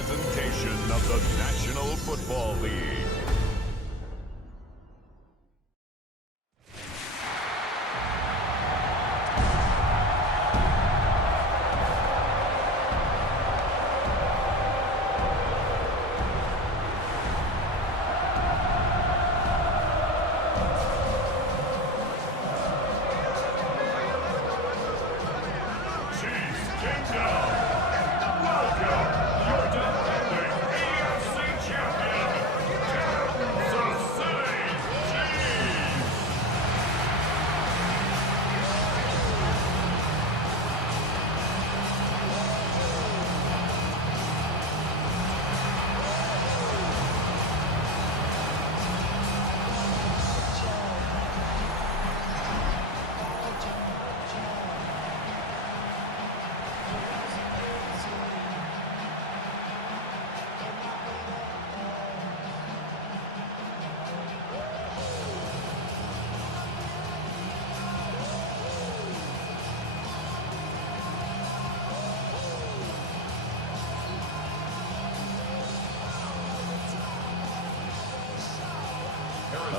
presentation of the National Football League.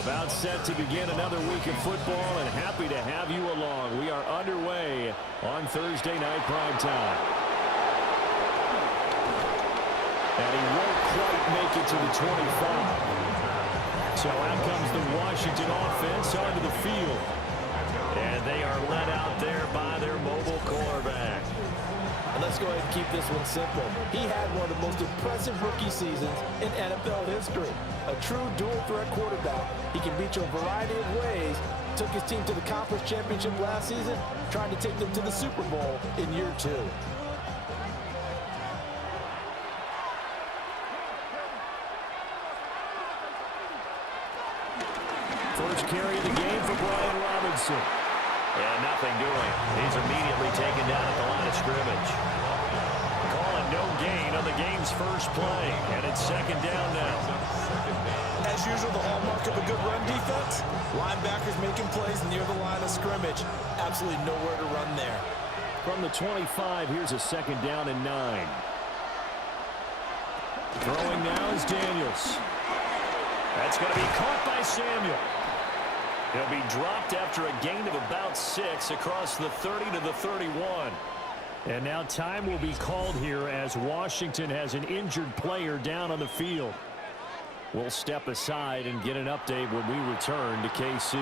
About set to begin another week of football, and happy to have you along. We are underway on Thursday night primetime. And he won't quite make it to the 25. So out comes the Washington offense onto the field. And they are led out there by their mobile quarterback. And let's go ahead and keep this one simple. He had one of the most impressive rookie seasons in NFL history. A true dual-threat quarterback. He can beat you a variety of ways. Took his team to the conference championship last season, trying to take them to the Super Bowl in year 2. First carry of the game for Brian Robinson. Yeah, nothing doing. He's immediately taken down at the line of scrimmage. Calling no gain on the game's first play, and it's second down now. As usual, the hallmark of a good run defense, linebackers making plays near the line of scrimmage. Absolutely nowhere to run there. From the 25, here's a second down and 9. Throwing now is Daniels. That's going to be caught by Samuel. He'll be dropped after a gain of about 6 across the 30 to the 31. And now time will be called here as Washington has an injured player down on the field. We'll step aside and get an update when we return to KC.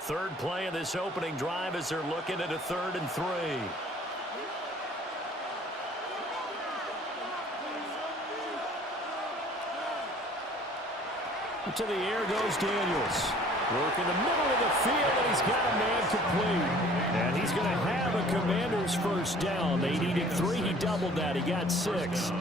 Third play of this opening drive as they're looking at a 3rd and 3. To the air goes Daniels. Work in the middle of the field, and he's got a man complete. And he's going to have a Commander's first down. They needed 3. He doubled that. He got 6.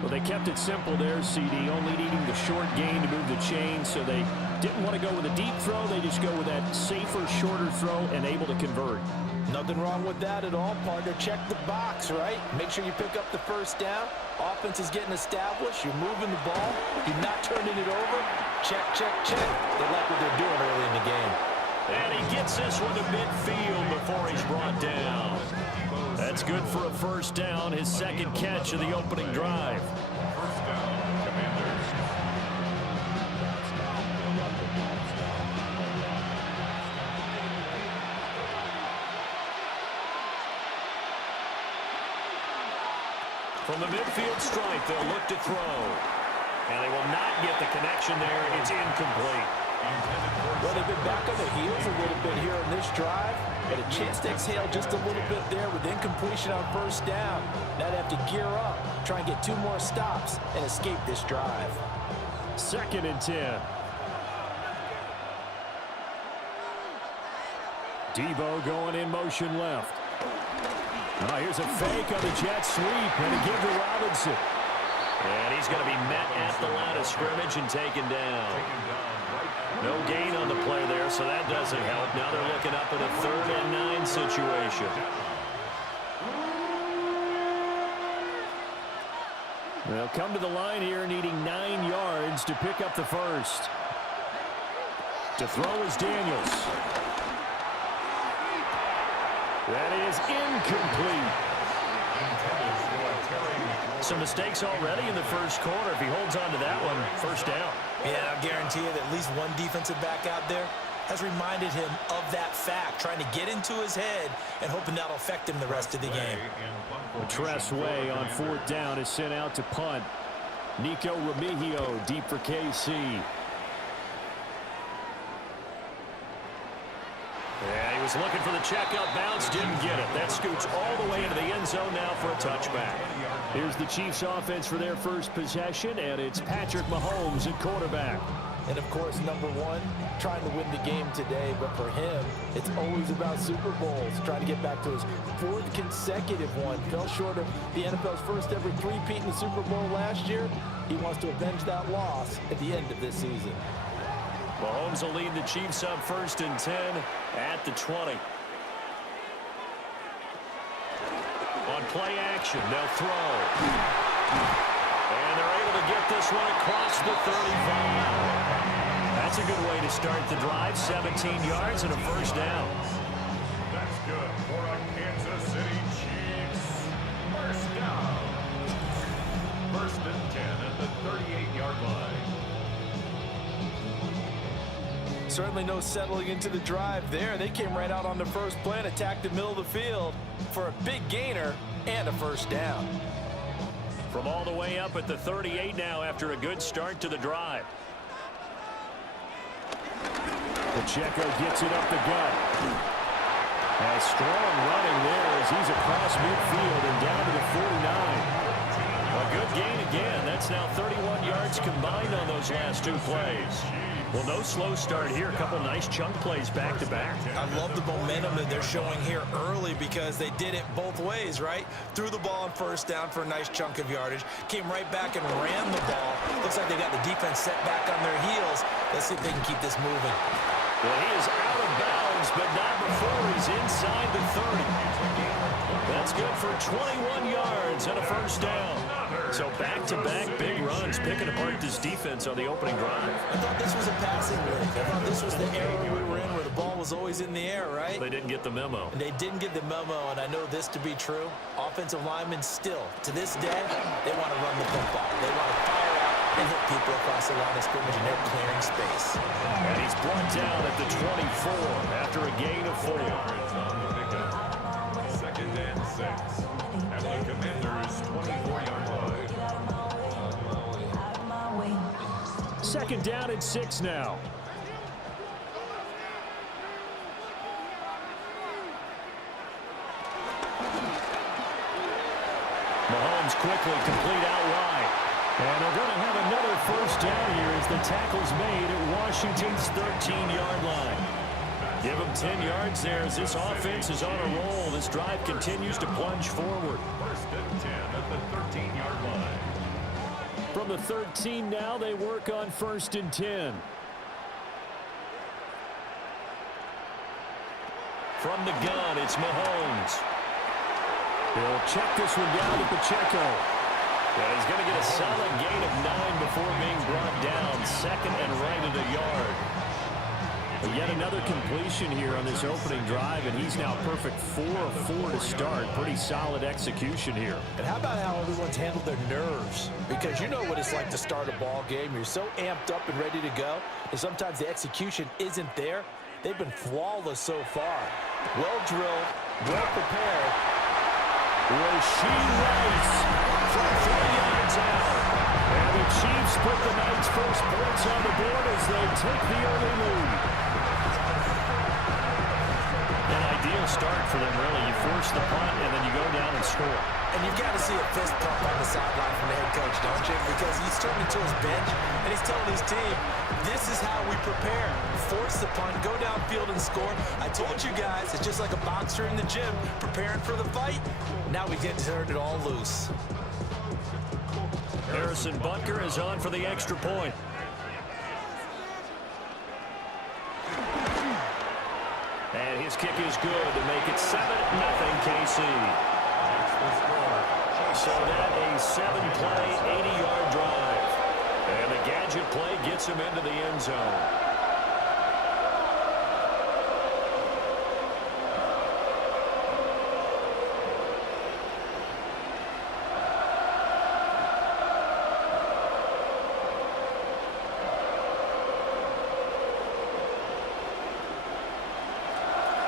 Well, they kept it simple there, CD, only needing the short gain to move the chain, so they didn't want to go with a deep throw. They just go with that safer, shorter throw and able to convert. Nothing wrong with that at all, partner. Check the box, right? Make sure you pick up the first down. Offense is getting established. You're moving the ball. You're not turning it over. Check, check, check. They like what they're doing early in the game. And he gets this one to midfield before he's brought down. That's good for a first down, his second catch of the opening drive. First down, Commanders. From the midfield stripe, they'll look to throw. And they will not get the connection there. It's incomplete. Well, they've been back on their heels a little bit here on this drive. But a chance to exhale just a little bit there with incompletion on first down. Now they have to gear up, try and get 2 more stops, and escape this drive. 2nd and 10. Debo going in motion left. Oh, here's a fake on the jet sweep, and a give to Robinson. And he's going to be met at the line of scrimmage and taken down. No gain on the play there, so that doesn't help. Now they're looking up at a 3rd and 9 situation. They'll come to the line here needing 9 yards to pick up the first. To throw is Daniels. That is incomplete. Some mistakes already in the first quarter. If he holds on to that one, first down. Yeah, I guarantee you that at least one defensive back out there has reminded him of that fact, trying to get into his head and hoping that'll affect him the rest of the game. Tress Way on 4th down is sent out to punt. Nico Remigio deep for KC. Yeah, he was looking for the checkup bounce, didn't get it. That scoots all the way into the end zone now for a touchback. Here's the Chiefs offense for their first possession, and it's Patrick Mahomes at quarterback. And, of course, number one, trying to win the game today. But for him, it's always about Super Bowls, trying to get back to his 4th consecutive one. Fell short of the NFL's first ever three-peat in the Super Bowl last year. He wants to avenge that loss at the end of this season. Mahomes will lead the Chiefs up 1st and 10 at the 20. On play action, they'll throw. And they're able to get this one across the 35. That's a good way to start the drive. 17 yards and a first down. That's good for a Kansas City Chiefs. First down. 1st and 10 at the 38-yard line. Certainly no settling into the drive there. They came right out on the first play and attacked the middle of the field for a big gainer and a first down. From all the way up at the 38 now after a good start to the drive. Pacheco gets it up the gut. A strong running there as he's across midfield and down to the 49. A good gain again. That's now 31 yards combined on those last 2 plays. Well, no slow start here. A couple nice chunk plays back-to-back. I love the momentum that they're showing here early because they did it both ways, right? Threw the ball on first down for a nice chunk of yardage. Came right back and ran the ball. Looks like they got the defense set back on their heels. Let's see if they can keep this moving. Well, he is out of bounds, but not before he's inside the 30. That's good for 21 yards and a first down. So back-to-back big runs, picking apart this defense on the opening drive. I thought this was a passing league. I thought this was the era we were in where the ball was always in the air, right? They didn't get the memo. And they didn't get the memo, and I know this to be true. Offensive linemen still, to this day, they want to run the football. They want to fire out and hit people across the line of scrimmage, and they're clearing space. And he's brought down at the 24 after a gain of 4. 2nd and 6 at the Commanders' 24-yard line. 2nd down and 6 now. Mahomes quickly complete out wide. And they're going to have another first down here as the tackle's made at Washington's 13-yard line. Give him 10 yards there as this offense is on a roll. This drive continues to plunge forward. 1st and 10 at the 13-yard line. From the 13 now, they work on 1st and 10. From the gun, it's Mahomes. He'll check this one down to Pacheco. And he's going to get a solid gain of 9 before being brought down. 2nd and right at a yard. But yet another completion here on this opening drive, and he's now perfect 4 of 4 to start. Pretty solid execution here. And how about how everyone's handled their nerves? Because you know what it's like to start a ball game. You're so amped up and ready to go, and sometimes the execution isn't there. They've been flawless so far. Well drilled, well prepared. Rasheed Rice from 4 yards out. And the Chiefs put the night's first points on the board as they take the early lead. An ideal start for them, really. You force the punt, and then you go down and score. And you've got to see a fist pump on the sideline from the head coach, don't you? Because he's turning to his bench, and he's telling his team, this is how we prepare. Force the punt, go downfield and score. I told you guys, it's just like a boxer in the gym, preparing for the fight. Now we get to turn it all loose. Harrison Butker is on for the extra point. And his kick is good to make it 7-0 KC. So that a 7-play, 80-yard drive. And the gadget play gets him into the end zone.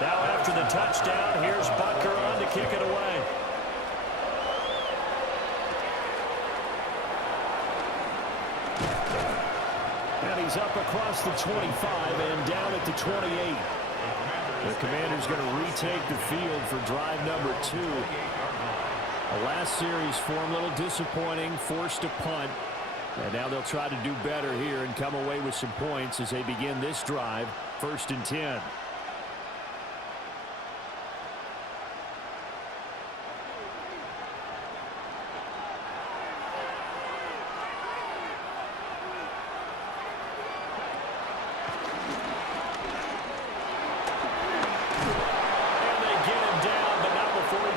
Now after the touchdown, here's Butker on to kick it away. And he's up across the 25 and down at the 28. The Commanders going to retake the field for drive number 2. The last series for him, a little disappointing, forced a punt. And now they'll try to do better here and come away with some points as they begin this drive, 1st and 10.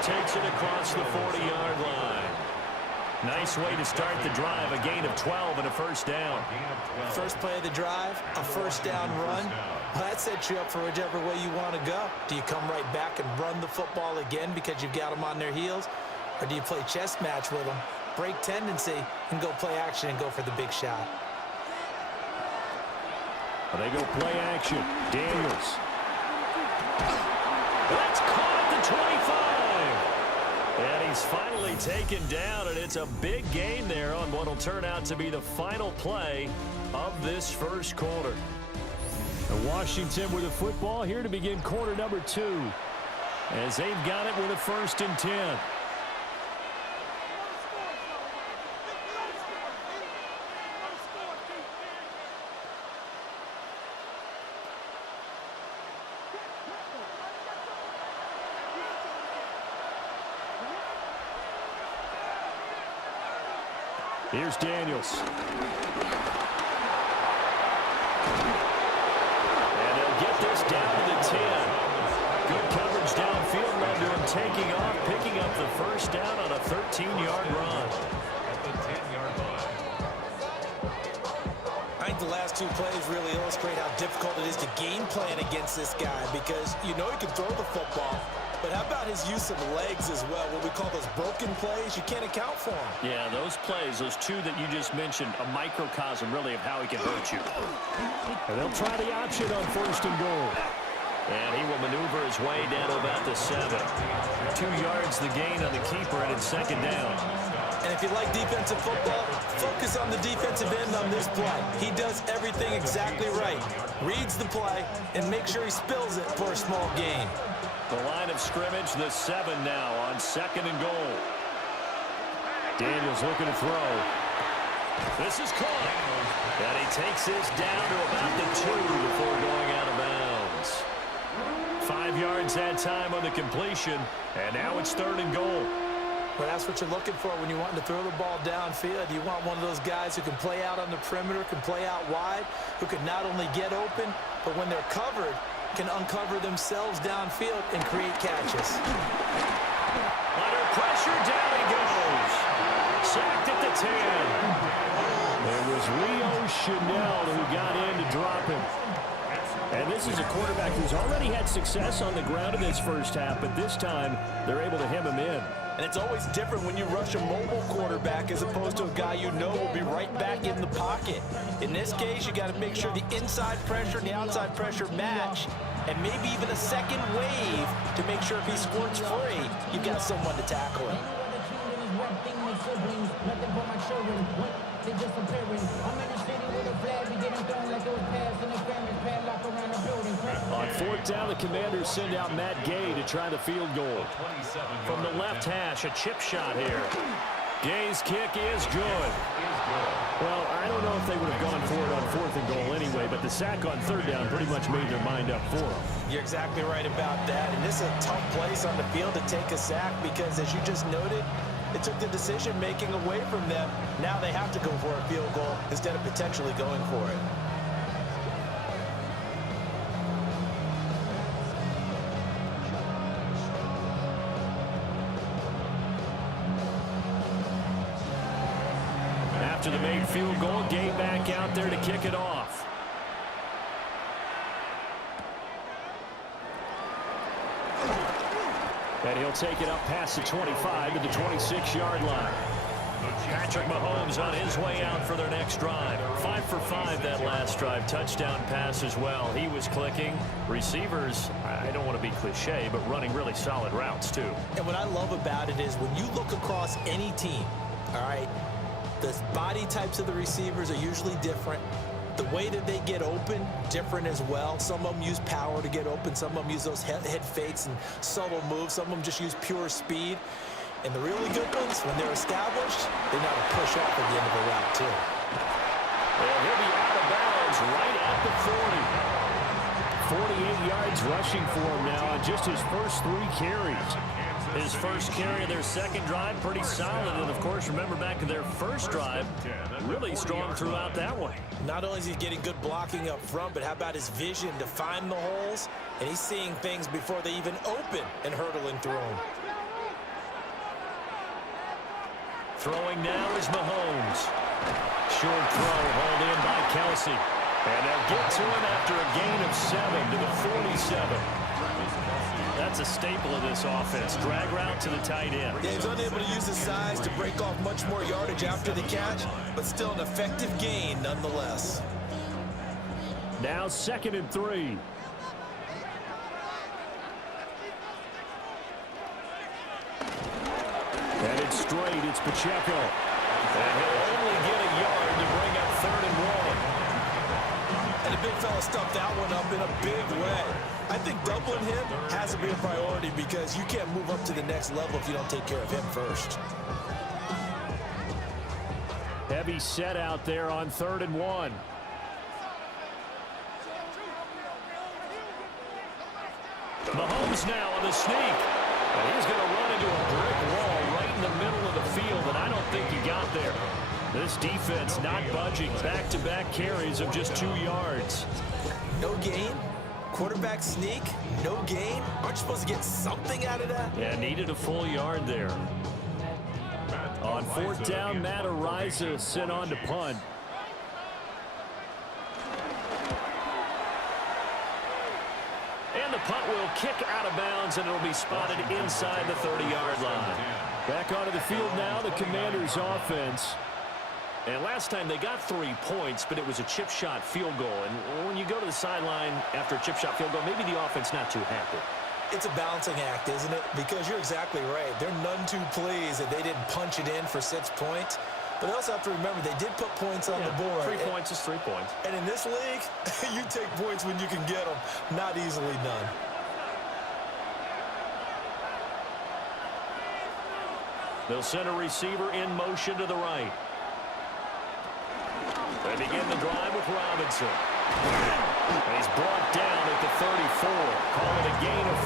Takes it across the 40-yard line. Nice way to start the drive. A gain of 12 and a first down. First play of the drive, a first down run. Well, that sets you up for whichever way you want to go. Do you come right back and run the football again because you've got them on their heels? Or do you play chess match with them, break tendency, and go play action and go for the big shot? Well, they go play action. Daniels. That's caught at the 25. And he's finally taken down, and it's a big gain there on what will turn out to be the final play of this first quarter. And Washington with the football here to begin quarter number 2, as they've got it with a 1st and 10. Here's Daniels. And they'll get this down to the 10. Good coverage downfield under him, taking off, picking up the first down on a 13-yard run. At the 10-yard line. I think the last 2 plays really illustrate how difficult it is to game plan against this guy, because you know he can throw the football, but how about his use of legs as well? What we call those broken plays, you can't account for them. Yeah, those plays, those 2 that you just mentioned, a microcosm really of how he can hurt you. And they'll try the option on 1st and goal. And he will maneuver his way down to about the 7. 2 yards the gain on the keeper, and it's 2nd down. And if you like defensive football, focus on the defensive end on this play. He does everything exactly right. Reads the play and makes sure he spills it for a small gain. The line of scrimmage, the 7 now on 2nd and goal. Daniels looking to throw. This is caught. And he takes this down to about the 2 before going out of bounds. 5 yards that time on the completion, and now it's 3rd and goal. But that's what you're looking for when you want to throw the ball downfield. You want one of those guys who can play out on the perimeter, can play out wide, who can not only get open, but when they're covered, can uncover themselves downfield and create catches. Under pressure, down he goes. Sacked at the 10. It was Rio Chanel who got in to drop him. And this is a quarterback who's already had success on the ground in this first half, but this time they're able to hem him in. And it's always different when you rush a mobile quarterback as opposed to a guy you know will be right back in the pocket. In this case, you got to make sure the inside pressure and the outside pressure match, and maybe even a second wave to make sure if he squirts free, you've got someone to tackle him. On 4th down, the Commanders send out Matt Gay to try the field goal. From the left hash, a chip shot here. Gay's kick is good. Well, I don't know if they would have gone for it on 4th and goal anyway, but the sack on 3rd down pretty much made their mind up for them. You're exactly right about that, and this is a tough place on the field to take a sack because, as you just noted, it took the decision-making away from them. Now they have to go for a field goal instead of potentially going for it. after the made field goal. Gabe back out there to kick it off. And he'll take it up past the 25 to the 26-yard line. Patrick Mahomes on his way out for their next drive. 5 for 5 that last drive. Touchdown pass as well. He was clicking. Receivers, I don't want to be cliche, but running really solid routes too. And what I love about it is when you look across any team, all right, the body types of the receivers are usually different. The way that they get open, different as well. Some of them use power to get open. Some of them use those head fakes and subtle moves. Some of them just use pure speed. And the really good ones, when they're established, they know how to push off at the end of the route, too. Well, he'll be out of bounds right at the 40. 48 yards rushing for him now on just his first 3 carries. His first carry of their second drive, pretty solid. And, of course, remember back to their first drive, really strong throughout that one. Not only is he getting good blocking up front, but how about his vision to find the holes? And he's seeing things before they even open and hurtling through them. Throwing now is Mahomes. Short throw hauled in by Kelsey. And they'll get to him after a gain of 7 to the 47. That's a staple of this offense. Drag route to the tight end. Yeah, he's unable to use his size to break off much more yardage after the catch, but still an effective gain nonetheless. Now 2nd and 3. And it's straight. It's Pacheco. And he'll only get a yard to bring up 3rd and 1. And the big fella stuffed that one up in a big way. I think doubling him has to be a priority because you can't move up to the next level if you don't take care of him first. Heavy set out there on 3rd and 1. Mahomes now on the sneak. And he's going to run into a brick wall right in the middle of the field, and I don't think he got there. This defense not budging. Back-to-back carries of just 2 yards. No gain? Quarterback sneak? No gain? Aren't you supposed to get something out of that? Yeah, needed a full yard there. On 4th down, Matt Ariza sent on to punt. And the punt will kick out of bounds, and it'll be spotted inside the 30-yard line. Back onto the field now, the Commanders' offense. And last time they got 3 points, but it was a chip shot field goal. And when you go to the sideline after a chip shot field goal, maybe the offense not too happy. It's a balancing act, isn't it? Because you're exactly right. They're none too pleased that they didn't punch it in for 6 points. But they also have to remember they did put points on the board. 3 points is 3 points. And in this league, you take points when you can get them. Not easily done. They'll send a receiver in motion to the right. They begin the drive with Robinson. And he's brought down at the 34. Call it a gain of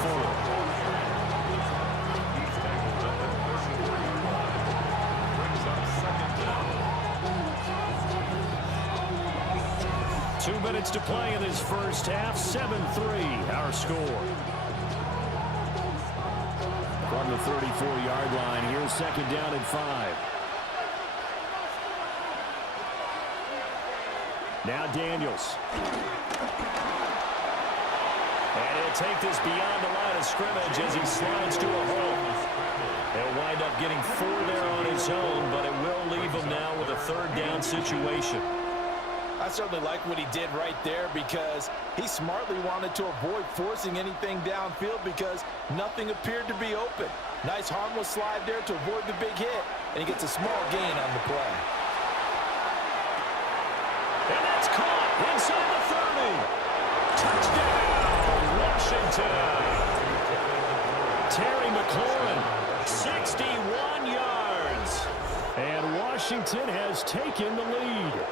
4. 2 minutes to play in this first half. 7-3 our score. From the 34-yard line, here's 2nd down and 5. Now Daniels. And he'll take this beyond the line of scrimmage as he slides to a hole. He'll wind up getting 4 there on his own, but it will leave him now with a 3rd down situation. I certainly like what he did right there because he smartly wanted to avoid forcing anything downfield because nothing appeared to be open. Nice harmless slide there to avoid the big hit, and he gets a small gain on the play. And that's caught inside the 30. Touchdown, Washington. Terry McLaurin, 61 yards. And Washington has taken the lead.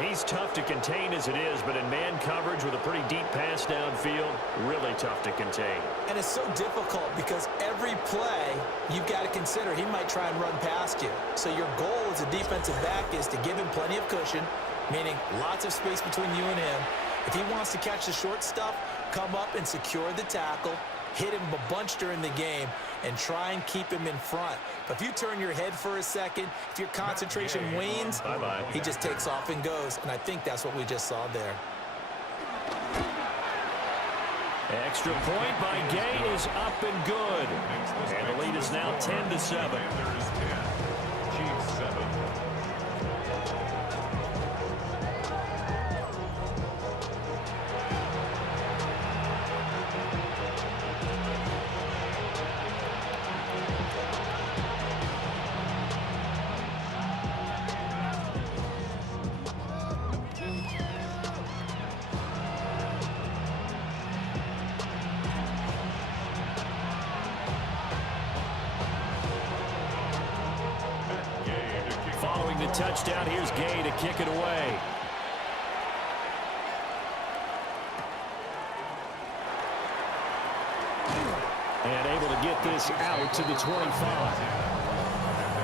He's tough to contain as it is, but in man coverage with a pretty deep pass downfield, really tough to contain. And it's so difficult because every play you've got to consider he might try and run past you. So your goal as a defensive back is to give him plenty of cushion, meaning lots of space between you and him. If he wants to catch the short stuff, come up and secure the tackle, hit him a bunch during the game, and try and keep him in front. But if you turn your head for a second, if your concentration wanes, he just takes off and goes. And I think that's what we just saw there. Extra point by Gay is up and good. And the lead is now 10-7. Panthers 10, Chiefs 7. Following the touchdown, here's Gay to kick it away. And able to get this out to the 25.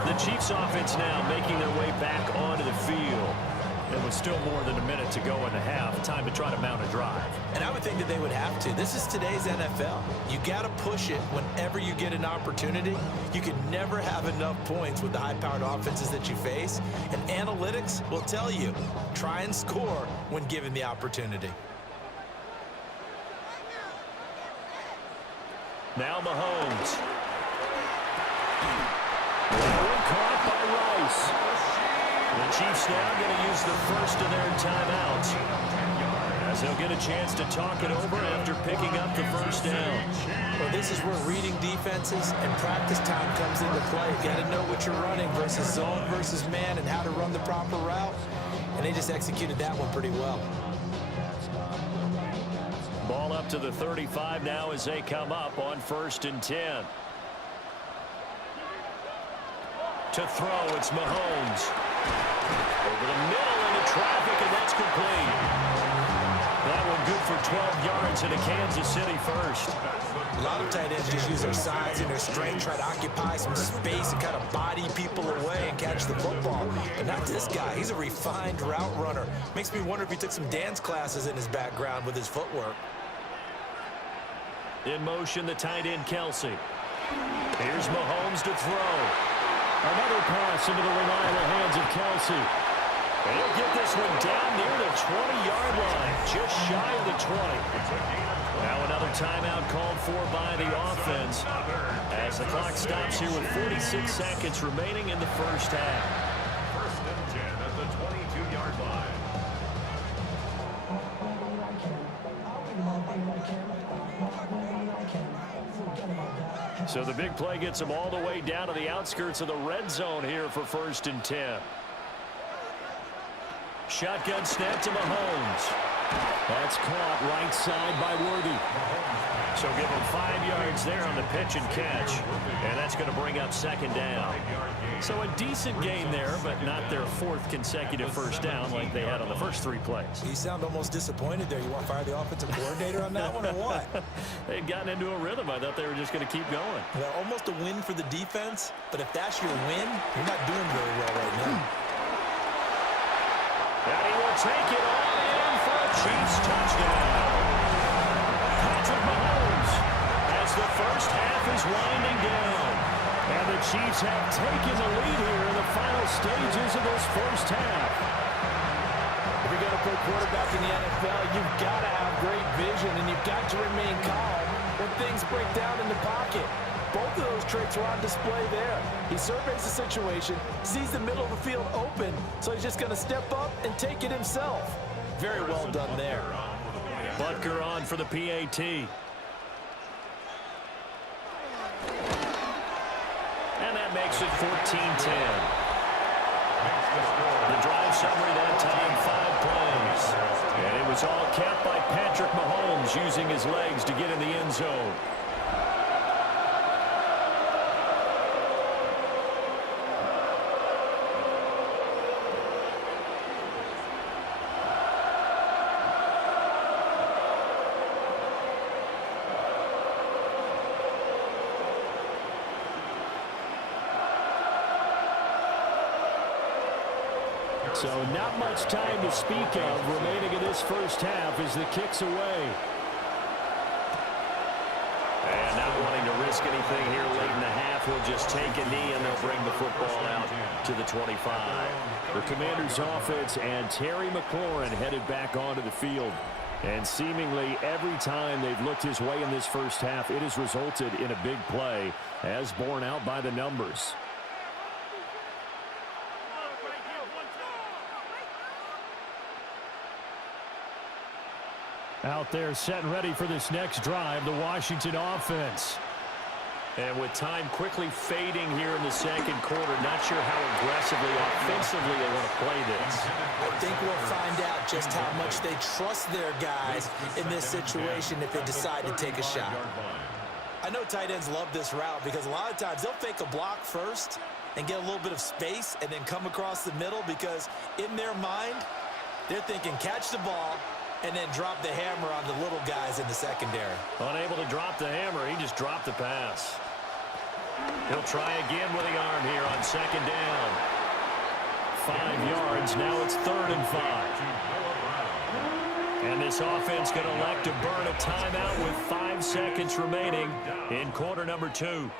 The Chiefs offense now making their way back onto the field. There was still more than a minute to go in the half. Time to try to mount a drive. And I would think that they would have to. This is today's NFL. You got to push it whenever you get an opportunity. You can never have enough points with the high-powered offenses that you face. And analytics will tell you, try and score when given the opportunity. Now Mahomes. That one caught by Rice. The Chiefs now going to use the first of their timeouts, as they'll get a chance to talk it over after picking up the first down. Well, this is where reading defenses and practice time comes into play. You got to know what you're running versus zone versus man and how to run the proper route. And they just executed that one pretty well. Ball up to the 35 now as they come up on 1st and 10. To throw, it's Mahomes. Over the middle into traffic, and that's complete. That one good for 12 yards into Kansas City first. A lot of tight ends just use their size and their strength, try to occupy some space and kind of body people away and catch the football. But not this guy. He's a refined route runner. Makes me wonder if he took some dance classes in his background with his footwork. In motion, the tight end, Kelsey. Here's Mahomes to throw. Another pass into the reliable hands of Kelsey. And he'll get this one down near the 20-yard line, just shy of the 20. Now another timeout called for by the offense as the clock stops here with 46 seconds remaining in the first half. 1st and 10 at the 22-yard line. So the big play gets them all the way down to the outskirts of the red zone here for 1st and 10. Shotgun snap to Mahomes. That's caught right side by Worthy. So give him 5 yards there on the pitch and catch. And that's going to bring up 2nd down. So a decent gain there, but not their 4th consecutive first down like they had on the first 3 plays. You sound almost disappointed there. You want to fire the offensive coordinator on that one or what? They'd gotten into a rhythm. I thought they were just going to keep going. Well, almost a win for the defense, but if that's your win, you're not doing very well right now. And he will take it all in for a Chiefs touchdown. Patrick Mahomes as the first half is winding down. And the Chiefs have taken the lead here in the final stages of this first half. If you're going to play quarterback in the NFL, you've got to have great vision, and you've got to remain calm when things break down in the pocket. Both of those traits are on display there. He surveys the situation, sees the middle of the field open, so he's just going to step up and take it himself. Very well done there. Butker on for the PAT. And that makes it 14-10. The drive summary that time, 5 plays. And it was all capped by Patrick Mahomes using his legs to get in the end zone. So not much time to speak of remaining in this first half as the kick's away. And risk anything here late in the half. He'll just take a knee, and they'll bring the football out to the 25. The Commanders' offense and Terry McLaurin headed back onto the field. And seemingly every time they've looked his way in this first half, it has resulted in a big play, as borne out by the numbers. Out there set and ready for this next drive, the Washington offense. And with time quickly fading here in the second quarter, not sure how aggressively, offensively they want to play this. I think we'll find out just how much they trust their guys in this situation if they decide to take a shot. I know tight ends love this route because a lot of times they'll fake a block first and get a little bit of space and then come across the middle because in their mind, they're thinking catch the ball and then drop the hammer on the little guys in the secondary. Unable to drop the hammer, he just dropped the pass. He'll try again with the arm here on second down. 5 yards, now it's 3rd and 5. And this offense going to elect to burn a timeout with 5 seconds remaining in quarter number 2.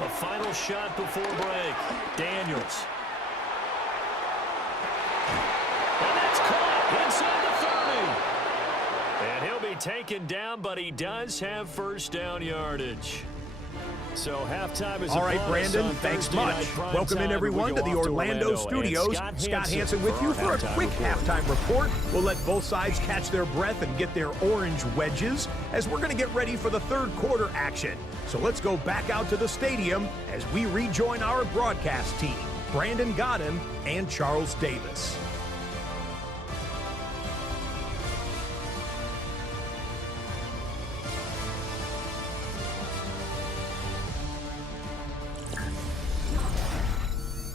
A final shot before break. Daniels. And that's caught inside the 30. And he'll be taken down, but he does have first down yardage. So halftime is all right, Brandon, thanks much. Welcome in, everyone, to the Orlando studios. Scott Hansen with you for a quick halftime report. We'll let both sides catch their breath and get their orange wedges as we're going to get ready for the third quarter action. So let's go back out to the stadium as we rejoin our broadcast team, Brandon Godden and Charles Davis.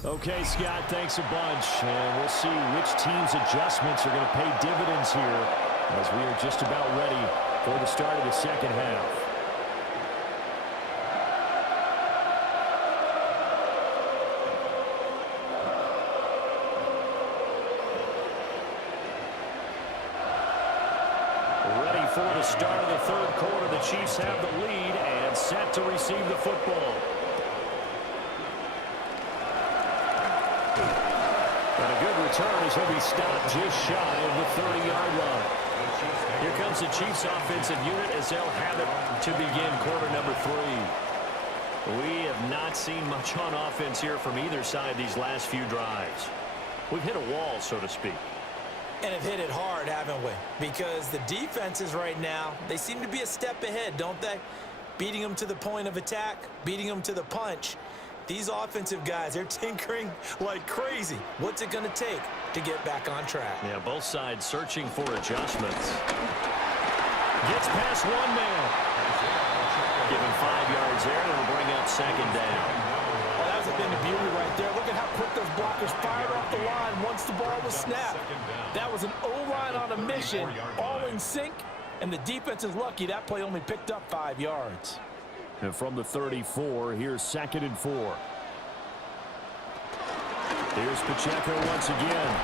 Okay, Scott, thanks a bunch. And we'll see which team's adjustments are going to pay dividends here as we are just about ready for the start of the second half. Ready for the start of the third quarter. The Chiefs have the lead and set to receive the football. And a good return as he'll be stopped just shy of the 30-yard line. Here comes the Chiefs offensive unit as they'll have it to begin quarter number 3. We have not seen much on offense here from either side these last few drives. We've hit a wall, so to speak. And have hit it hard, haven't we? Because the defenses right now, they seem to be a step ahead, don't they? Beating them to the point of attack, beating them to the punch. These offensive guys, they're tinkering like crazy. What's it going to take to get back on track? Yeah, both sides searching for adjustments. Gets past one man. Give him 5 yards there, and it'll bring up second down. Well, that was a thing of beauty right there. Look at how quick those blockers fired off the line once the ball was snapped. That was an O-line on a mission, all in sync, and the defense is lucky that play only picked up 5 yards. And from the 34, here's 2nd and 4. Here's Pacheco once again.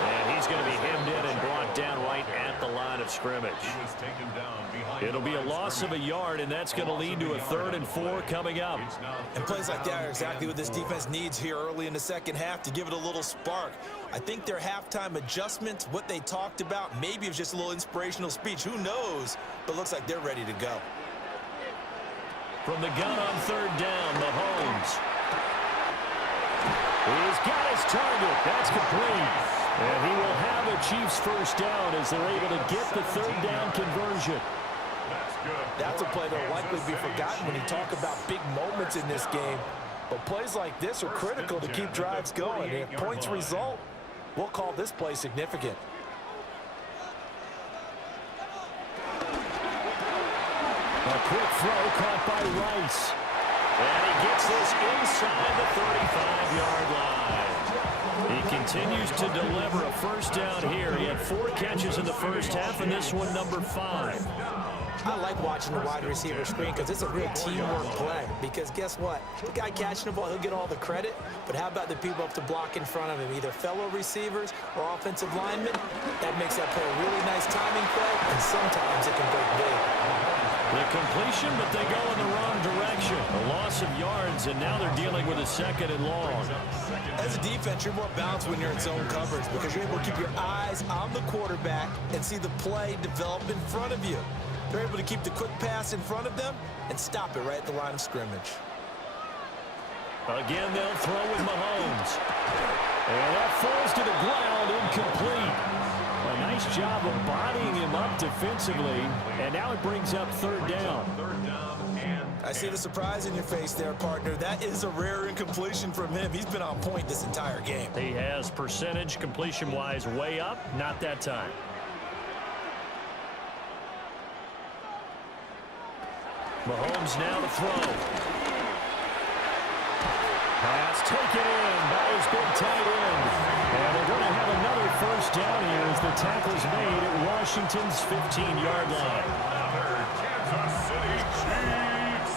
And he's going to be hemmed in and brought down right at the line of scrimmage. It'll be a loss of a yard, and that's going to lead to a 3rd and 4 coming up. And plays like that are exactly what this defense needs here early in the second half to give it a little spark. I think their halftime adjustments, what they talked about, maybe it was just a little inspirational speech. Who knows? But looks like they're ready to go. From the gun on 3rd down, Mahomes. He's got his target. That's complete. And he will have a Chiefs first down as they're able to get the 3rd down conversion. That's a play that will likely be forgotten when you talk about big moments in this game. But plays like this are critical to keep drives going. And if points result, we'll call this play significant. A quick throw caught by Rice. And he gets this inside the 35-yard line. He continues to deliver a first down here. He had 4 catches in the first half, and this one number 5. I like watching the wide receiver screen because it's a real teamwork play. Because guess what? The guy catching the ball, he'll get all the credit. But how about the people up to block in front of him, either fellow receivers or offensive linemen? That makes that play a really nice timing play, and sometimes it can break big. The completion, but they go in the wrong direction. A loss of yards, and now they're dealing with a 2nd and long. As a defense, you're more balanced when you're in zone coverage because you're able to keep your eyes on the quarterback and see the play develop in front of you. They're able to keep the quick pass in front of them and stop it right at the line of scrimmage. Again, they'll throw with Mahomes. And that falls to the ground, incomplete. A nice job of bodying him up defensively, and now it brings up 3rd down. I see the surprise in your face there, partner. That is a rare incompletion from him. He's been on point this entire game. He has percentage completion-wise way up, not that time. Mahomes now to throw. Pass taken in by his big tight end. And they're going to have another first down here as the tackle's made at Washington's 15-yard line. Kansas City Chiefs.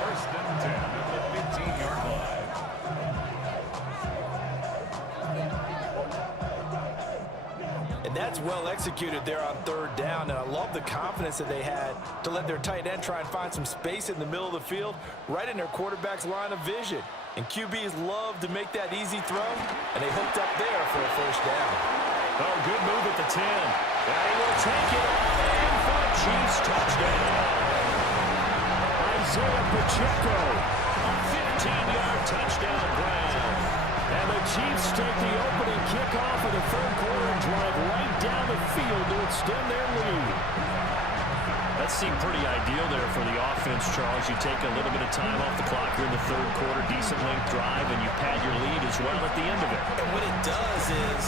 First and 10 at the 15-yard line. And that's well executed there on 3rd down, and I love the confidence that they had to let their tight end try and find some space in the middle of the field, right in their quarterback's line of vision. And QBs love to make that easy throw, and they hooked up there for a first down. Oh, good move at the 10. And he will take it all in for a Chiefs touchdown. Isaiah Pacheco, a 15-yard touchdown grab. And the Chiefs take the opening kickoff of the 3rd quarter and drive right down the field to extend their lead. That seemed pretty ideal there for the offense, Charles. You take a little bit of time off the clock here in the 3rd quarter, decent length drive, and you pad your lead as well at the end of it. And what it does is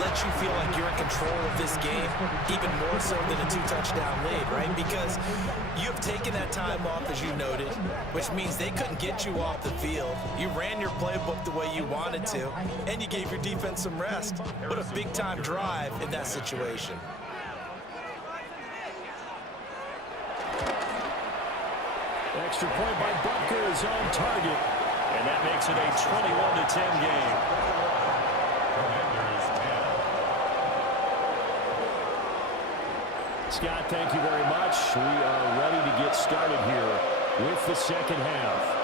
let you feel like you're in control of this game, even more so than a 2-touchdown lead, right? Because you have taken that time off, as you noted, which means they couldn't get you off the field. You ran your playbook the way you wanted to, and you gave your defense some rest. What a big-time drive in that situation. Extra point by Butker is on target, and that makes it a 21-10 game. Scott, thank you very much. We are ready to get started here with the 2nd half.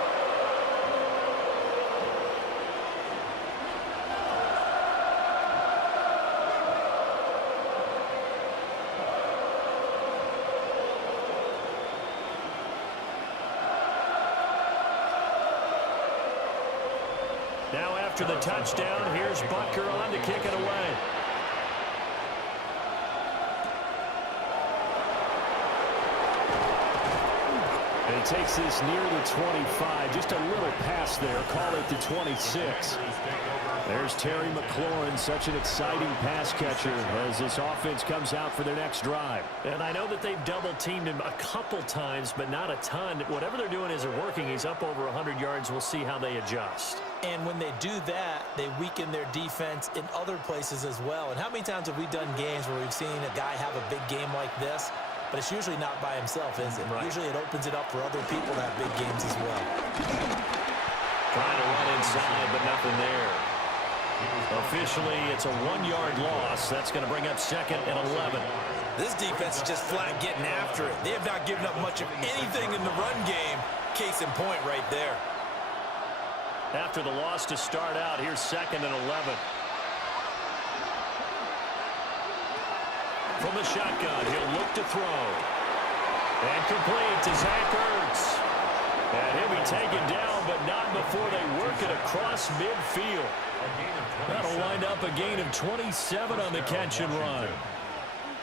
Now after the touchdown, here's Butker on to kick it away. And he takes this near the 25, just a little pass there, call it the 26. There's Terry McLaurin, such an exciting pass catcher as this offense comes out for their next drive. And I know that they've double-teamed him a couple times, but not a ton. Whatever they're doing isn't working. He's up over 100 yards. We'll see how they adjust. And when they do that, they weaken their defense in other places as well. And how many times have we done games where we've seen a guy have a big game like this, but it's usually not by himself, is it? Right. Usually it opens it up for other people to have big games as well. Trying to run inside, but nothing there. Officially, it's a 1-yard loss. That's going to bring up 2nd and 11. This defense is just flat getting after it. They have not given up much of anything in the run game. Case in point right there. After the loss to start out, here's 2nd and 11. From the shotgun, he'll look to throw. And complete to Zach Ertz. And he'll be taken down, but not before they work it across midfield. That'll wind up a gain of 27 on the catch and run.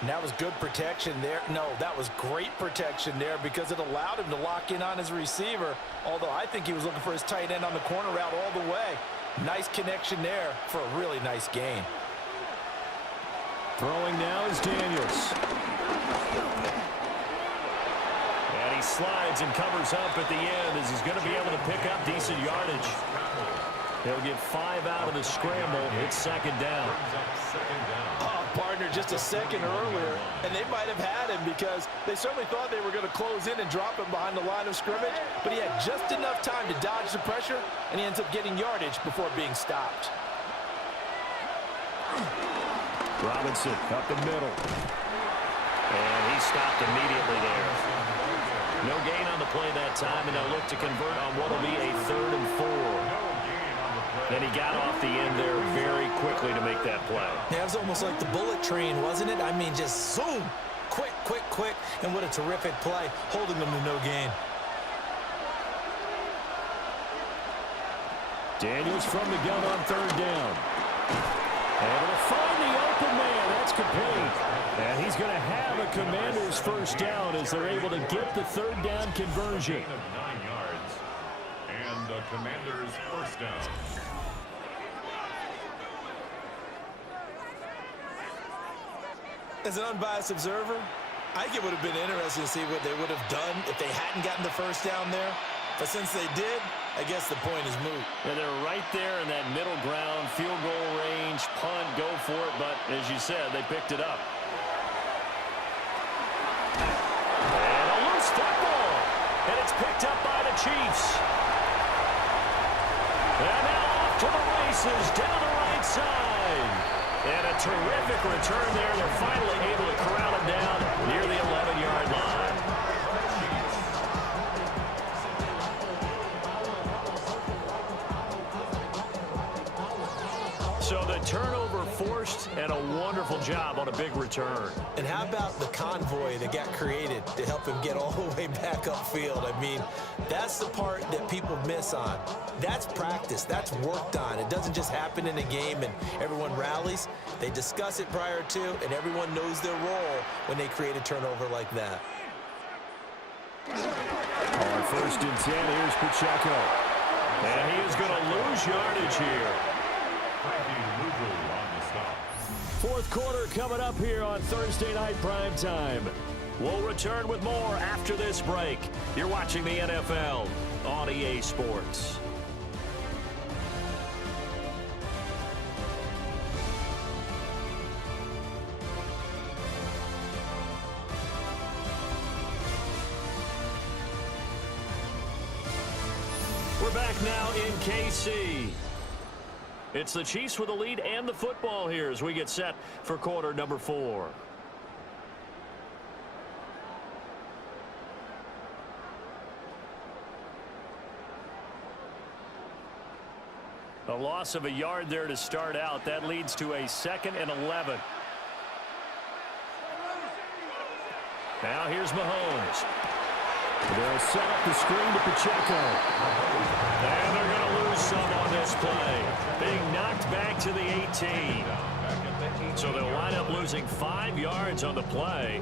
And that was good protection there. No, that was great protection there because it allowed him to lock in on his receiver, although I think he was looking for his tight end on the corner route all the way. Nice connection there for a really nice gain. Throwing now is Daniels. And he slides and covers up at the end as he's going to be able to pick up decent yardage. He'll get 5 out of the scramble. It's second down. Oh, partner, just a second earlier, and they might have had him because they certainly thought they were going to close in and drop him behind the line of scrimmage, but he had just enough time to dodge the pressure, and he ends up getting yardage before being stopped. Robinson up the middle. And he stopped immediately there. No gain on the play that time, and they'll look to convert on what will be a 3rd and 4. And he got off the end there very quickly to make that play. Yeah, it was almost like the bullet train, wasn't it? I mean, just zoom. Quick, quick, quick. And what a terrific play, holding them to no gain. Daniels from the gun on 3rd down. Able to find the open man. That's complete. And he's going to have a Commanders first down as they're able to get the 3rd down conversion. Of 9 yards. And the Commanders first down. As an unbiased observer, I think it would have been interesting to see what they would have done if they hadn't gotten the first down there. But since they did, I guess the point is moot. And they're right there in that middle ground, field goal range, punt, go for it. But as you said, they picked it up. And a loose football. And it's picked up by the Chiefs. And now off to the races down the right side. And a terrific return there. They're finally able to corral him down near the 11-yard line. So the turnover forced, and a wonderful job on a big return. And how about the convoy that got created to help him get all the way back upfield? I mean, that's the part that people miss on. That's practice. That's worked on. It doesn't just happen in a game and everyone rallies. They discuss it prior to, and everyone knows their role when they create a turnover like that. On 1st and 10, here's Pacheco. And he is going to lose yardage here. 4th quarter coming up here on Thursday Night Prime Time. We'll return with more after this break. You're watching the NFL on EA Sports. We're back now in KC. It's the Chiefs with the lead and the football here as we get set for quarter number 4. A loss of a yard there to start out. That leads to a 2nd and 11. Now here's Mahomes. They'll set up the screen to Pacheco. And they're going to lose some on this play. Being knocked back to the 18. So they'll wind up losing 5 yards on the play.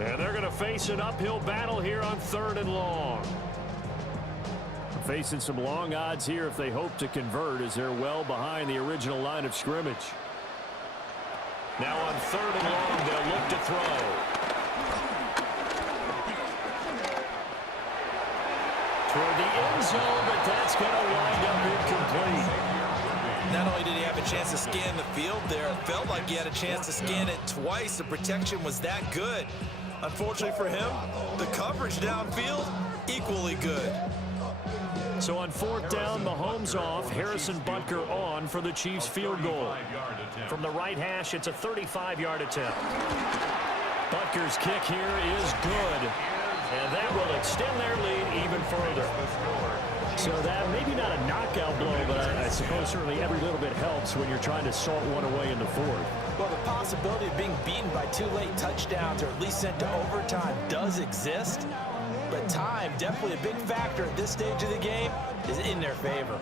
And they're going to face an uphill battle here on 3rd and long. Facing some long odds here if they hope to convert as they're well behind the original line of scrimmage. Now on 3rd and long, they'll look to throw. Toward the end zone, but that's going to wind up incomplete. Not only did he have a chance to scan the field there, it felt like he had a chance to scan it twice. The protection was that good. Unfortunately for him, the coverage downfield, equally good. So on 4th down, Mahomes off, Harrison Butker on for the Chiefs field goal. From the right hash, it's a 35-yard attempt. Butker's kick here is good. And that will extend their lead even further. So that maybe not a knockout blow, but I suppose certainly every little bit helps when you're trying to salt one away in the 4th. Well, the possibility of being beaten by 2 late touchdowns or at least sent to overtime does exist. But time, definitely a big factor at this stage of the game, is in their favor.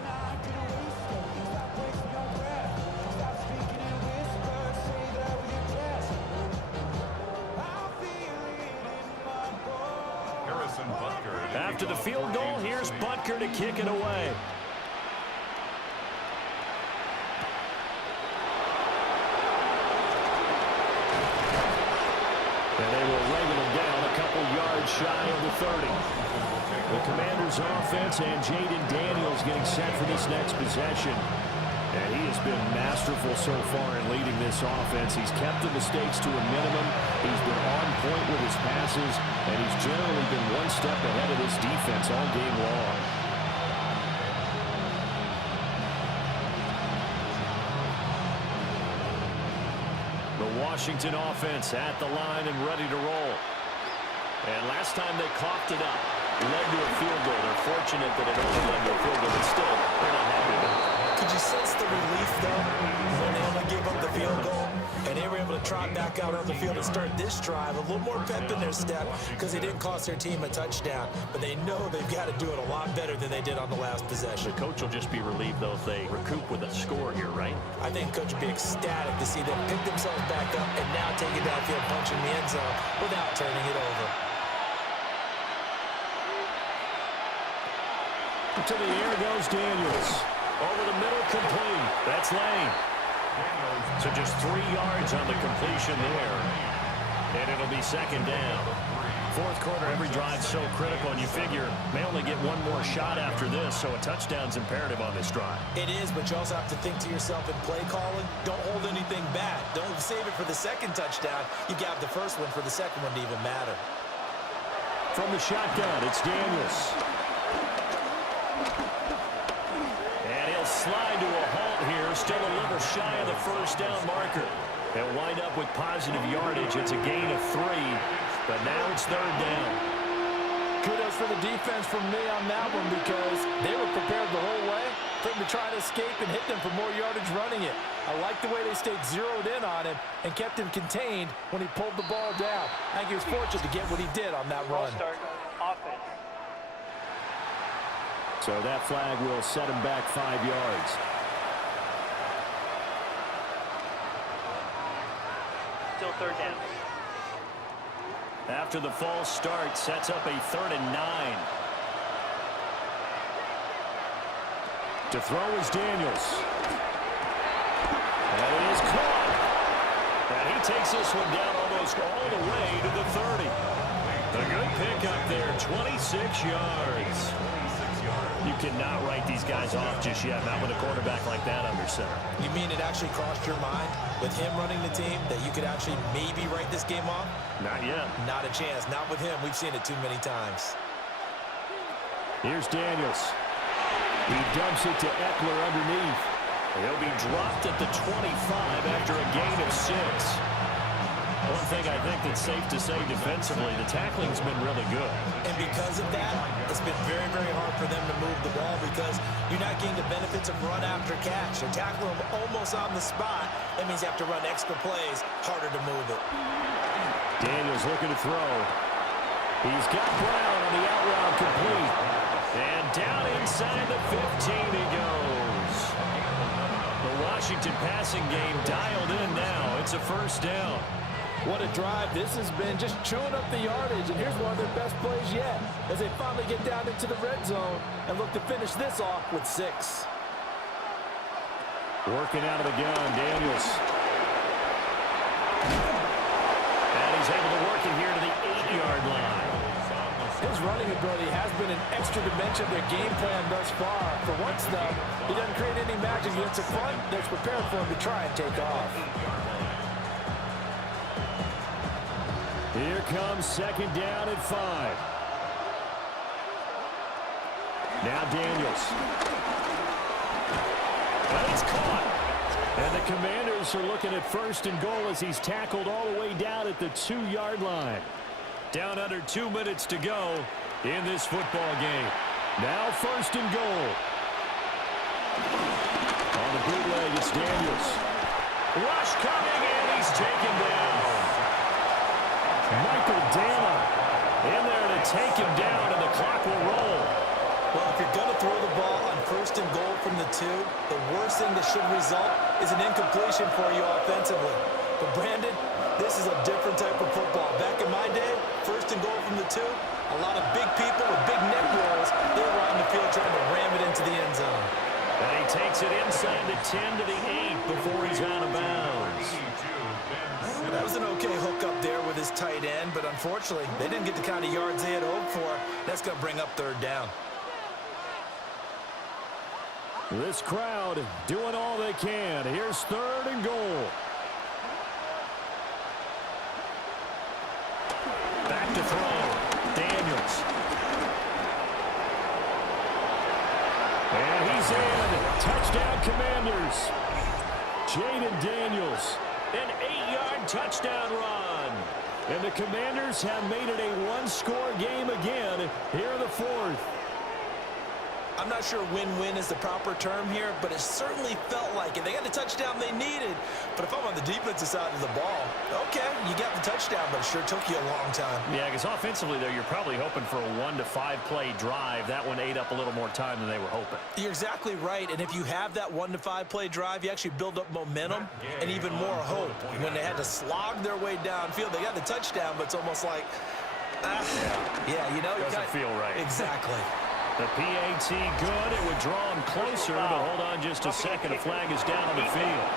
After the field goal, here's Butker to kick it away. And they will wrangle him down a couple yards shy of the 30. The Commanders' offense and Jaden Daniels getting set for this next possession. been masterful so far in leading this offense. He's kept the mistakes to a minimum. He's been on point with his passes, and he's generally been one step ahead of this defense all game long. The Washington offense at the line and ready to roll. And last time they coughed it up, led to a field goal. They're fortunate that it only led to a field goal, but still, they're not happy with it. Could you sense the relief, though, when they only gave up the field goal? And they were able to trot back out on the field and start this drive. A little more pep in their step because they didn't cost their team a touchdown. But they know they've got to do it a lot better than they did on the last possession. The coach will just be relieved, though, if they recoup with a score here, right? I think coach would be ecstatic to see them pick themselves back up and now take it downfield, punching the end zone without turning it over. To the air goes Daniels. Over the middle, complete. That's Lane. So just 3 yards on the completion there. And it'll be second down. Fourth quarter, every drive so critical, and you figure may only get one more shot after this, so a touchdown's imperative on this drive. It is, but you also have to think to yourself in play calling, don't hold anything back. Don't save it for the second touchdown. You got the first one for the second one to even matter. From the shotgun, it's Daniels. And he'll slide to a halt here, still a little shy of the first down marker. They'll wind up with positive yardage. It's a gain of 3, but now it's third down. Kudos for the defense from me on that one because they were prepared the whole way for him to try to escape and hit them for more yardage running it. I like the way they stayed zeroed in on him and kept him contained when he pulled the ball down. I think he was fortunate to get what he did on that run. Offense. So that flag will set him back 5 yards. Still third down. After the false start, sets up a 3rd and 9. To throw is Daniels. And it is caught. And he takes this one down almost all the way to the 30. A good pickup there, 26 yards. You cannot write these guys off just yet, not with a quarterback like that under center. You mean it actually crossed your mind with him running the team that you could actually maybe write this game off? Not yet. Not a chance. Not with him. We've seen it too many times. Here's Daniels. He dumps it to Eckler underneath. He'll be dropped at the 25 after a gain of 6. One thing I think that's safe to say defensively, the tackling's been really good. And because of that, it's been very, very hard for them to move the ball because you're not getting the benefits of run after catch. They're tackling them almost on the spot. That means you have to run extra plays, harder to move it. Daniels looking to throw. He's got Brown on the out route complete. And down inside the 15 he goes. The Washington passing game dialed in now. It's a first down. What a drive this has been, just chewing up the yardage, and here's one of their best plays yet as they finally get down into the red zone and look to finish this off with 6. Working out of the gun, Daniels. And he's able to work it here to the 8-yard line. His running ability has been an extra dimension of their game plan thus far. For once, though, he doesn't create any magic against the front that's prepared for him to try and take off. Here comes second down at 5. Now Daniels. But it's caught. And the Commanders are looking at 1st and goal as he's tackled all the way down at the 2-yard line. Down under 2 minutes to go in this football game. Now 1st and goal. On the bootleg, it's Daniels. Rush coming, and he's taken down. Michael Dana in there to take him down, and the clock will roll. Well, if you're going to throw the ball on 1st and goal from the 2, the worst thing that should result is an incompletion for you offensively. But, Brandon, this is a different type of football. Back in my day, 1st and goal from the 2, a lot of big people with big neck rolls, they were on the field trying to ram it into the end zone. And he takes it inside the 10 to the 8 before he's out of bounds. That was an okay hook up there with his tight end, but unfortunately, they didn't get the kind of yards they had hoped for. That's going to bring up 3rd down. This crowd doing all they can. Here's 3rd and goal. Back to throw. Daniels. And he's in. Touchdown, Commanders. Jaden Daniels. An 8-yard touchdown run. And the Commanders have made it a one-score game again here in the 4th. I'm not sure win-win is the proper term here, but it certainly felt like it. They got the touchdown they needed, but if I'm on the defensive side of the ball, okay, you got the touchdown, but it sure took you a long time. Yeah, because offensively, though, you're probably hoping for a 1 to 5 play drive. That one ate up a little more time than they were hoping. You're exactly right, and if you have that 1 to 5 play drive, you actually build up momentum and even more hope. And when they had to slog their way downfield, they got the touchdown, but it's almost like, yeah, you know. Doesn't feel right. Exactly. The PAT good. It would draw him closer, but hold on just a second. A flag is down on the field.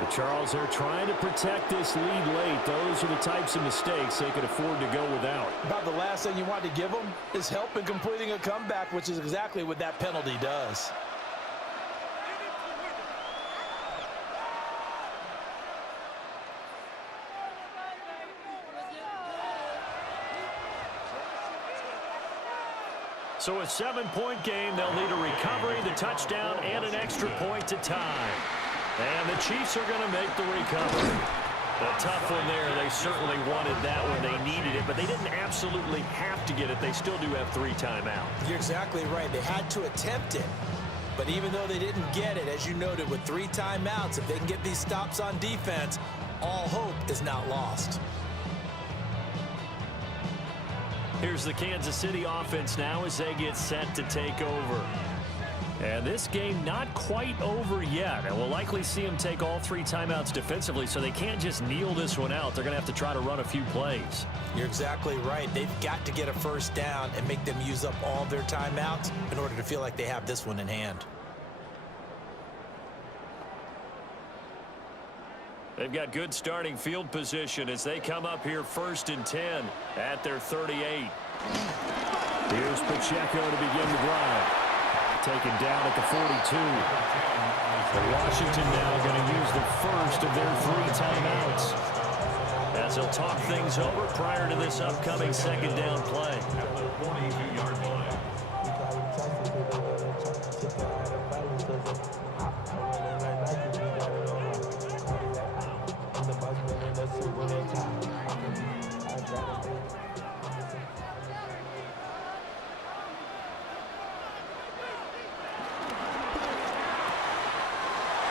The Charles, they're trying to protect this lead late. Those are the types of mistakes they could afford to go without. About the last thing you want to give them is help in completing a comeback, which is exactly what that penalty does. So a 7-point game. They'll need a recovery, the touchdown, and an extra point to tie. And the Chiefs are going to make the recovery. A tough one there. They certainly wanted that one. They needed it, but they didn't absolutely have to get it. They still do have 3 timeouts. You're exactly right. They had to attempt it. But even though they didn't get it, as you noted, with 3 timeouts, if they can get these stops on defense, all hope is not lost. Here's the Kansas City offense now as they get set to take over. And this game not quite over yet. And we'll likely see them take all 3 timeouts defensively, so they can't just kneel this one out. They're going to have to try to run a few plays. You're exactly right. They've got to get a first down and make them use up all their timeouts in order to feel like they have this one in hand. They've got good starting field position as they come up here 1st and 10 at their 38. Here's Pacheco to begin the drive. Taken down at the 42. Washington now going to use the first of their 3 timeouts as they'll talk things over prior to this upcoming 2nd down play.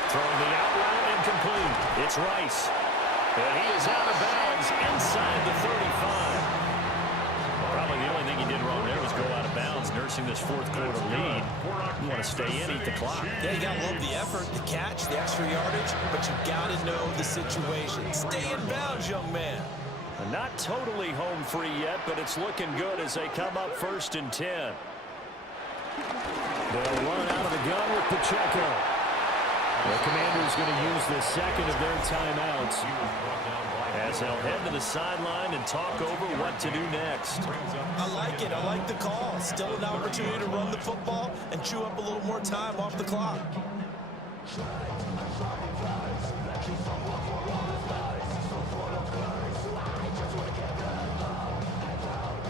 Throwing the out route incomplete. It's Rice. And he is out of bounds inside the 35. Probably the only thing he did wrong there was go out of bounds, nursing this 4th quarter lead. You want to stay in, eat the clock. Yeah, you got to love the effort, the catch, the extra yardage, but you got to know the situation. Stay in bounds, young man. Not totally home free yet, but it's looking good as they come up 1st and 10. They'll run out of the gun with Pacheco. The Commanders going to use the 2nd of their timeouts as they'll head to the sideline and talk over what to do next. I like it. I like the call. Still an opportunity to run the football and chew up a little more time off the clock.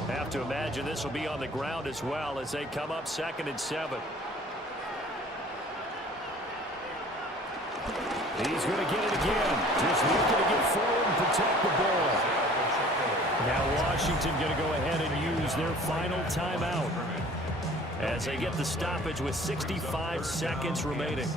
Have to imagine this will be on the ground as well as they come up 2nd and 7. He's going to get it again. Just looking to get forward and protect the ball. Now Washington going to go ahead and use their final timeout as they get the stoppage with 65 seconds remaining.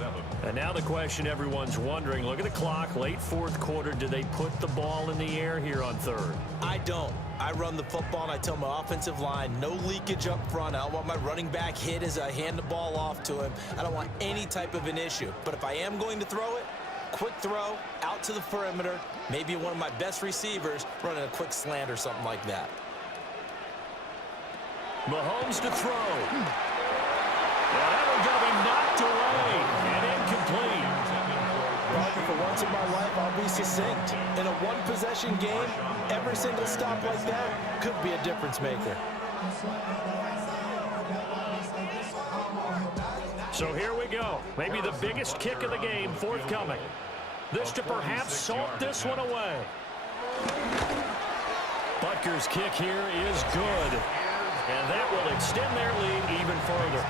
And now the question everyone's wondering, look at the clock, late 4th quarter, do they put the ball in the air here on 3rd? I don't. I run the football and I tell my offensive line, no leakage up front. I don't want my running back hit as I hand the ball off to him. I don't want any type of an issue. But if I am going to throw it, quick throw, out to the perimeter, maybe one of my best receivers running a quick slant or something like that. Mahomes to throw. Well, that one's going to be knocked away and incomplete. For once in my life, I'll be succinct. In a one-possession game, every single stop like that could be a difference maker. So here we go. Maybe the biggest kick of the game forthcoming. This to perhaps salt this one away. Butker's kick here is good. And that will extend their lead even further.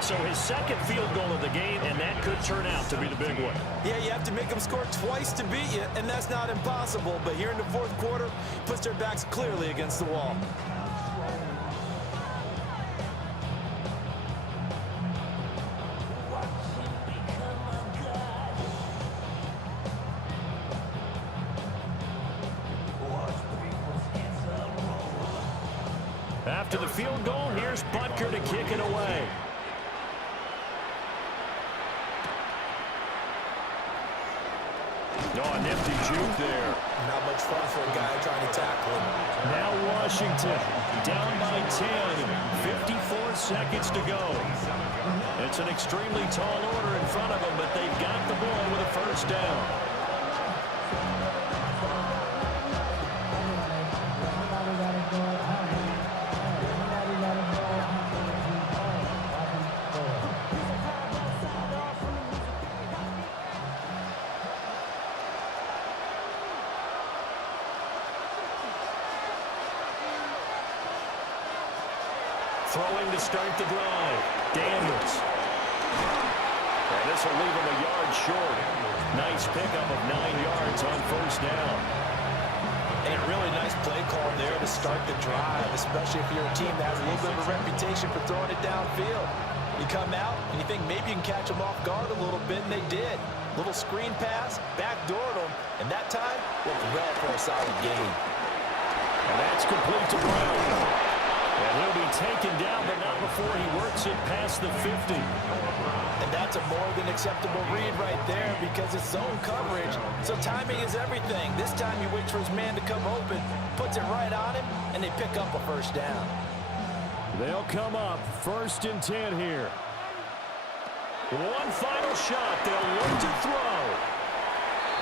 So his second field goal of the game, and that could turn out to be the big one. Yeah, you have to make them score twice to beat you, and that's not impossible. But here in the fourth quarter, puts their backs clearly against the wall. After the field goal, here's Butker to kick it away. Oh, a nifty juke there. Not much fun for a guy trying to tackle him. Now Washington down by 10. 54 seconds to go. It's an extremely tall order in front of them, but they've got the ball with a first down. Throwing to start the drive. Daniels. And this will leave him a yard short. Nice pickup of 9 yards on first down. And a really nice play call there to start the drive, especially if you're a team that has a little bit of a reputation for throwing it downfield. You come out and you think maybe you can catch them off guard a little bit, and they did. Little screen pass, backdoored them, and that time worked well for a solid gain. And that's complete to Brown. And he'll be taken down, but not before he works it past the 50. And that's a more than acceptable read right there because it's zone coverage, so timing is everything. This time he waits for his man to come open, puts it right on him, and they pick up a first down. They'll come up 1st and 10 here. One final shot. They'll look to throw.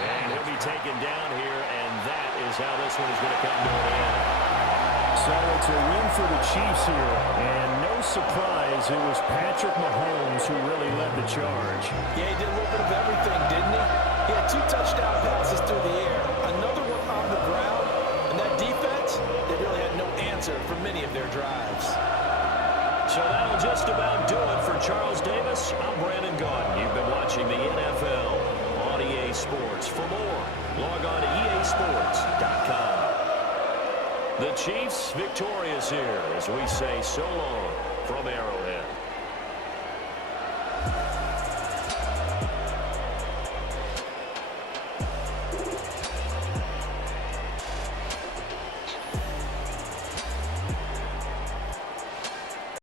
And he'll be taken down here, and that is how this one is going to come to an end. So it's a win for the Chiefs here, and no surprise, it was Patrick Mahomes who really led the charge. Yeah, he did a little bit of everything, didn't he? He had 2 touchdown passes through the air, another one on the ground, and that defense, they really had no answer for many of their drives. So that'll just about do it for Charles Davis. I'm Brandon Gaudin. You've been watching the NFL on EA Sports. For more, log on to easports.com. The Chiefs victorious here as we say so long from Arrowhead.